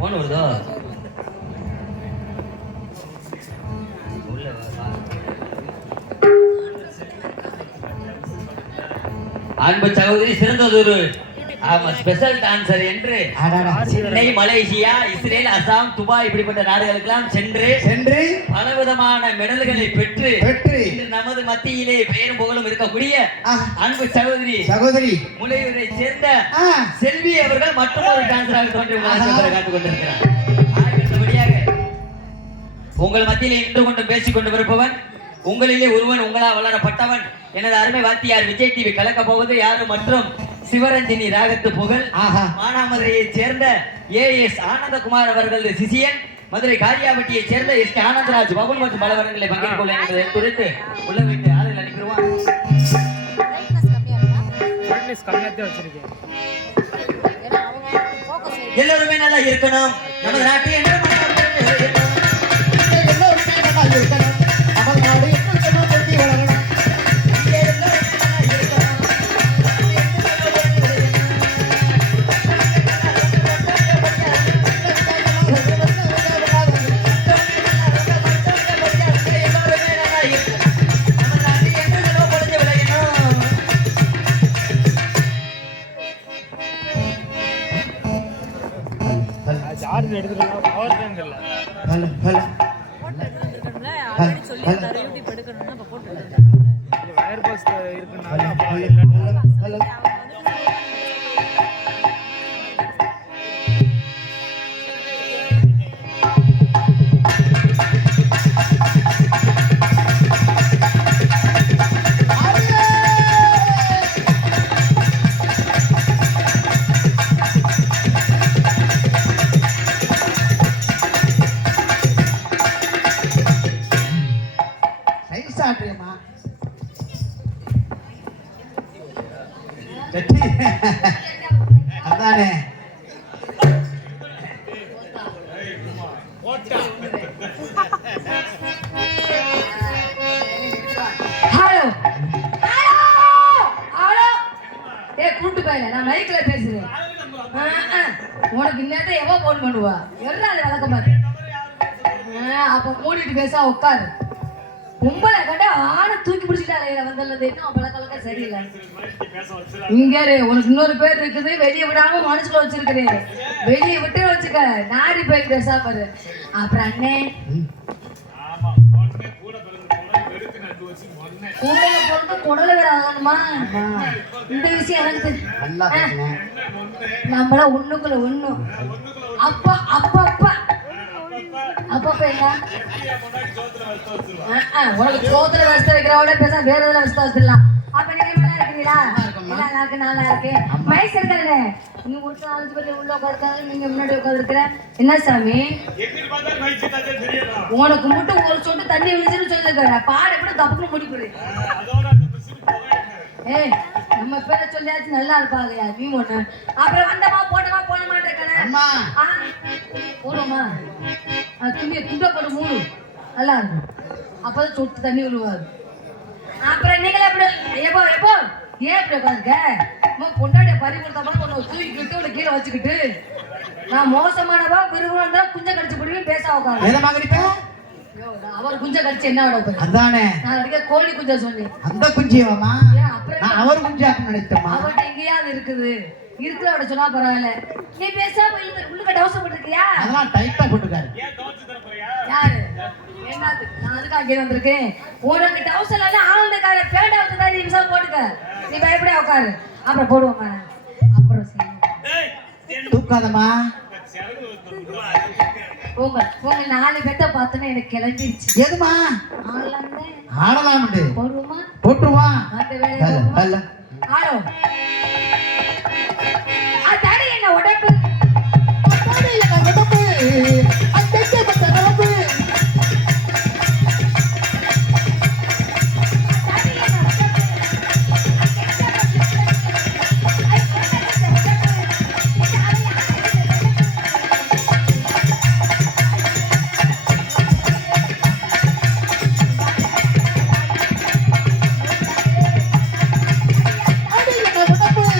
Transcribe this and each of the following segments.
Phone வருதோ? அன்பு சகோதரி சிறந்ததொரு ஸ்பெஷல் டான்சர் என்று Chennai, Malaysia, Israel, Assam, Dubai இப்படிப்பட்ட நாடுகளுக்கெல்லாம் சென்று பலவிதமான மெடல்களை பெற்று நமது மத்தியிலே பெயரும் புகழும் இருக்கக்கூடிய அன்பு சகோதரி முளையூரை சேர்ந்த செல்வி அவர்கள் மற்றொரு டான்சராக தோன்றி காத்துக் கொண்டிருக்கிறார். உங்கள் மத்தியிலே நின்று கொண்டு பேசிக் கொண்டு வருபவன் உங்களிலே ஒருவன், உங்களால் வளரப்பட்டவன், எனது அருமை வாத்தியார் விஜய் டிவி கலக்க போவது யாரு மற்றும் சிவரஞ்சினி ராகத்து புகழ் மானாமதுரையை சேர்ந்த AS ஆனந்தகுமார் அவர்கள் சிசியன், மதுரை காரியாபட்டியை சேர்ந்த SK ஆனந்தராஜ் பகுல் மற்றும் பலவரங்களை பங்கேற்கொள்ள என்பதை குறித்து உள்ள வீட்டு ஆளுகள் அனுப்பிடுவான். எல்லாருமே நல்லா இருக்கணும். நமது நாட்டை அதானே கூட்டு போயில நான் மைக்ல பேசுறேன். உனக்கு இன்னத்தை எவ்வளோ போன் பண்ணுவா எல்லாம் வளர்க்க மாட்டேன். அப்ப மூடிட்டு பேச உட்காரு. கும்பலை கண்டா ஆனை தூக்கி பிடிச்சிட்டாங்க வந்தது என்ன பழக்க சரியில்லை. இங்க உனக்கு இன்னொரு பேர் இருக்குது, வெளியே விடாம மனசுல வச்சிருக்கிறேன். வெளியே விட்டு வச்சுக்க நாரி போய் பேசா பாரு. அப்புறம் அண்ணே கூடையில பொறுத்து குடல வேற ஆகணுமா? இந்த விஷயம் எனக்கு நம்மள ஒண்ணுக்குள்ள ஒண்ணு அப்பா அப்பா அப்பா அப்பப்ப என்ன உனக்கு சோத்துல வசதி வைக்கிறவோட பேச வேற எதுல வசதி வச்சிடலாம். அப்ப நீங்க நல்லா இருக்கீங்களா? நல்லா இருக்கு நல்லா இருக்கு. மைஸ் இருக்காரு நீ ஒரு 4 பேர் உள்ள உட்காந்துருக்காங்க, நீங்க முன்னாடி உட்காந்துருக்கிற என்ன சாமி? உனக்கு மட்டும் ஒரு சொட்டு தண்ணி விழிச்சுன்னு சொல்லுங்க பாட கூட தப்புன்னு முடிப்படு. ஏய் நம்ம பேரை சொல்லியாச்சு நல்லா இருப்பாங்கயா நீ ஒண்ணு. அப்புறம் வந்தமா போட்டமா போன மாட்டேன் போடுவோமா துணியை துண்ட போட்டு மூணு நல்லா இருக்கும். அப்பதான் சொட்டு தண்ணி விழுவாது. அப்புறம் நீங்களே எப்படி எப்போ எப்போ ஏன் இப்படி உட்காந்துக்க பொண்டாடிய பறி கொடுத்தா ஒன்று தூக்கிக்கிட்டு உள்ள கீழே வச்சுக்கிட்டு நான் மோசமானவா விரும்பும் தான் குஞ்ச கடிச்சு பிடிக்கும் பேச உட்காந்து அவர் குஞ்ச கடிச்சு என்ன விட அதானே நான் அடிக்க கோழி குஞ்ச சொல்லி அந்த குஞ்சியவாமா அப்புறம் அவர் குஞ்சா நினைத்தமா அவர்கிட்ட எங்கேயாவது இருக்குது இருக்கிற சொன்னா பரவாயில்ல. நீ பேசாம உள்ளுக்க டவுசர் போட்டிருக்கியா? அதெல்லாம் டைட்டா போட்டுருக்காரு. யாரு என்னது நான் அதுக்கு அங்கே வந்திருக்கேன். உனக்கு டவுசர் எல்லாம் ஆளுக்கார பேண்டாவது தான் நீ விசா போட்டுக்க. நீ பயப்பட உட்காரு அப்புறம் போடுவோமா அப்புறம் தூக்காதம்மா போங்க போங்க. 4 பேர்த்த பார்த்தோன்னா எனக்கு கிளம்பிடுச்சு. எதுமா ஆடலாம் போடுவோமா போட்டுருவான் அந்த வேலை ஆடும். அதாடி என்ன உடம்பு அதாடி என்ன உடம்பு அத்தைக்கு பத்த உடம்பு அடி என்ன உடம்பு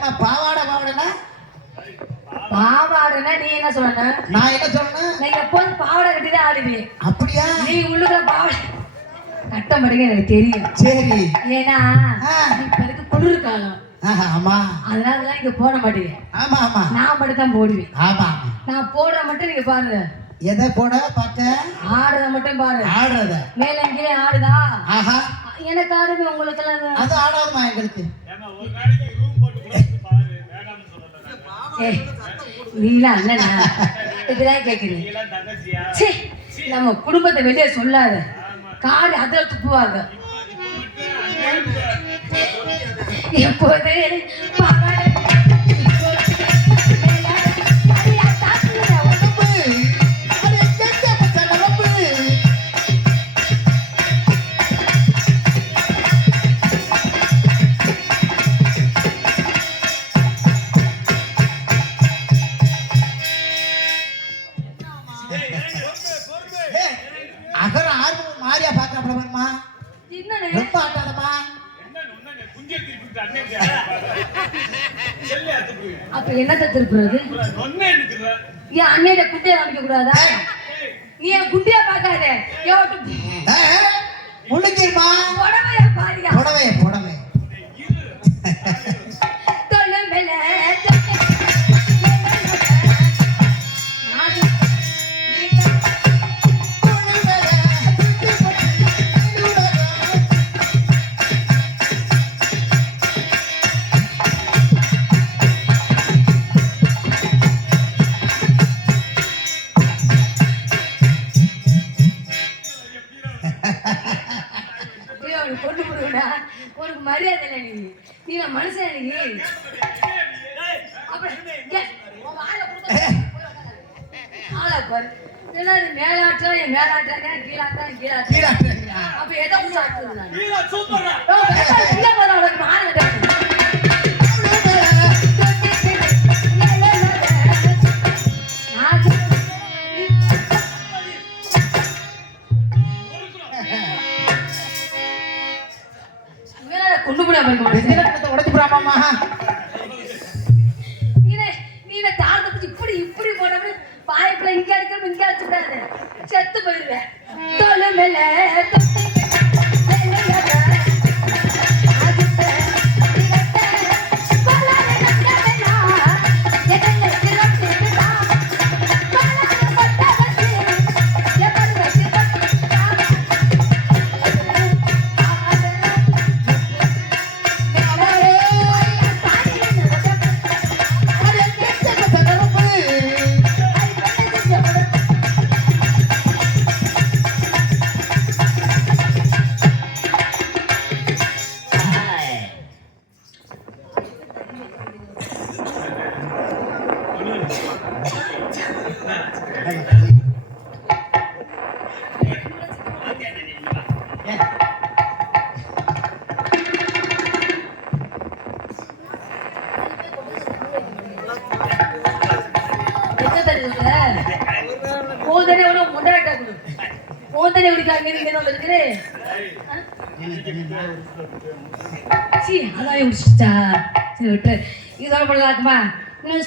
சரிம்மா பாவாடைனா பாவாடைனா நீ என்ன சொன்ன? நான் என்ன சொன்னேன்? நான் எப்போதும் பாவாடை கட்டி தான் ஆடுவேன். அப்படியா? நீ உள்ளுக்குள்ள பாவாடை கட்ட மாட்டேங்க எனக்கு தெரியும். சரி. ஏன்னா இப்ப இருக்கு குளிர் காலம். ஆமா. அதனால இங்க போட மாட்டேங்க. ஆமா ஆமா. நான் மட்டும் தான் போடுவேன். ஆமா. நான் போடுற மட்டும் நீங்க பாருங்க. எதை போட பார்க்க? ஆடுறத மட்டும் பாரு. ஆடுறத. மேல இங்கே ஆடுதா? ஆஹா. எனக்கு ஆடுது உங்களுக்கு எல்லாம். அது ஆடாதுமா எங்களுக்கு. ஒரு நாளைக்கு ரூம் போட்டு கொடுத்து பாரு. வேண்டாம்னு சொல்லல. நீலாம் அண்ணனா? இதுதான் கேக்குறீங்க. நீலாம் தங்கச்சியா? நம்ம குடும்பத்தை வெளியே சொல்லாத. காடு அதை துப்புவாங்க. எப்போது பாவாடை அகரம் ஆர்வம் மாறியா பாக்குறாப்ல வருமா? ரொம்ப ஆட்டாதமா. அப்ப என்னத்தை திருப்புறது? என் அண்ணையில குட்டியை காமிக்க கூடாதா? நீ என் குட்டியா பாக்காத. முழுக்கிருமா புடவையா பாரியா? புடவை உனக்கு மரியாதை இல்லை. நீ மனுஷன். நீ மேலாட்டம் என் மேலாட்டானே கீழாட்டம் கீழாட்டம். அப்ப எதை கொண்டு போட உடச்சு போடாமா? நீ தாழ்ந்து இப்படி இப்படி போட பாயப்புல இங்க அடிக்க இங்க அடிச்சுடாது, செத்து போயிருவேன். தோல் மேல போதனே எவ்வளவு முண்டாட்டா கொடு. போதனே குடிக்காம நீங்க வந்துருக்கு. அதான் முடிச்சுட்டா. சரி விட்டு இதோட போடலாக்குமா?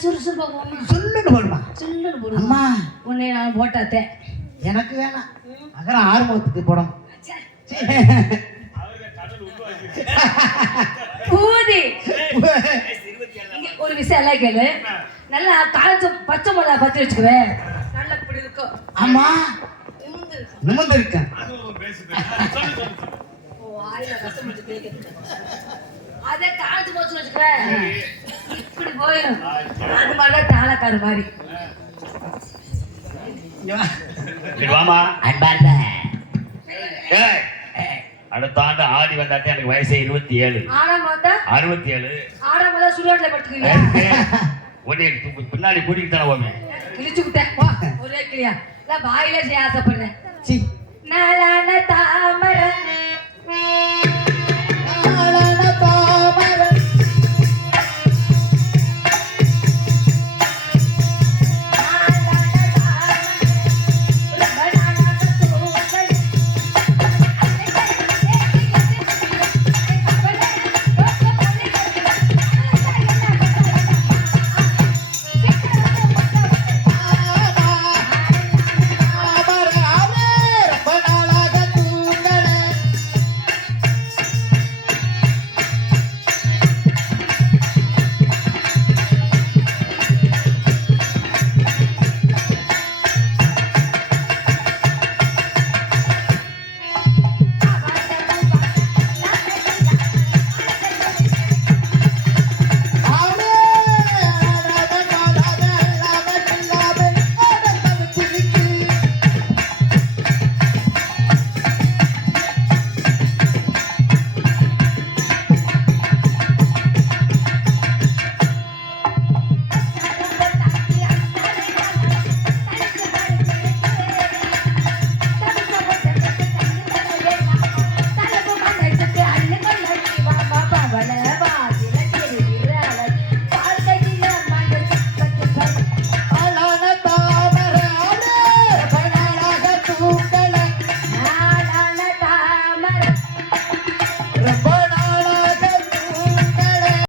சுறுசுறுப்பா போகணும். சொல்லுன்னு போடுமா? சொல்லுன்னு போடுமா? உன்னை நான் போட்டாத்தேன். எனக்கு வேணாம். அகரம் ஆறுமுகத்துக்கு போடணும். பூதி ஒரு விஷயம் எல்லாம் கேளு. நல்லா காய்ச்ச பச்சை மிளகா பத்தி வச்சுக்குவேன். நல்லா இப்படி இருக்கும். ஆமா நிமிர்ந்து இருக்கேன். அதே காய்ச்சி போச்சு வச்சுக்குவேன். இப்படி போயிடும். அது மாதிரி தாளக்காரு மாதிரி. அடுத்த ஆண்டு ஆடி வந்தாத்தே எனக்கு வயசு 27. ஆடாம வந்தா 67. ஆடாம தான் சுடுகாட்டுல படுத்துக்குவீங்க. ஒரே பின்னாடி கூட்டிட்டு தானே போவேன். கிழிச்சு விட்டேன். ஒரே கிளியா இல்ல வாயில செய்ய ஆசைப்படுறேன். நாளான தாமரை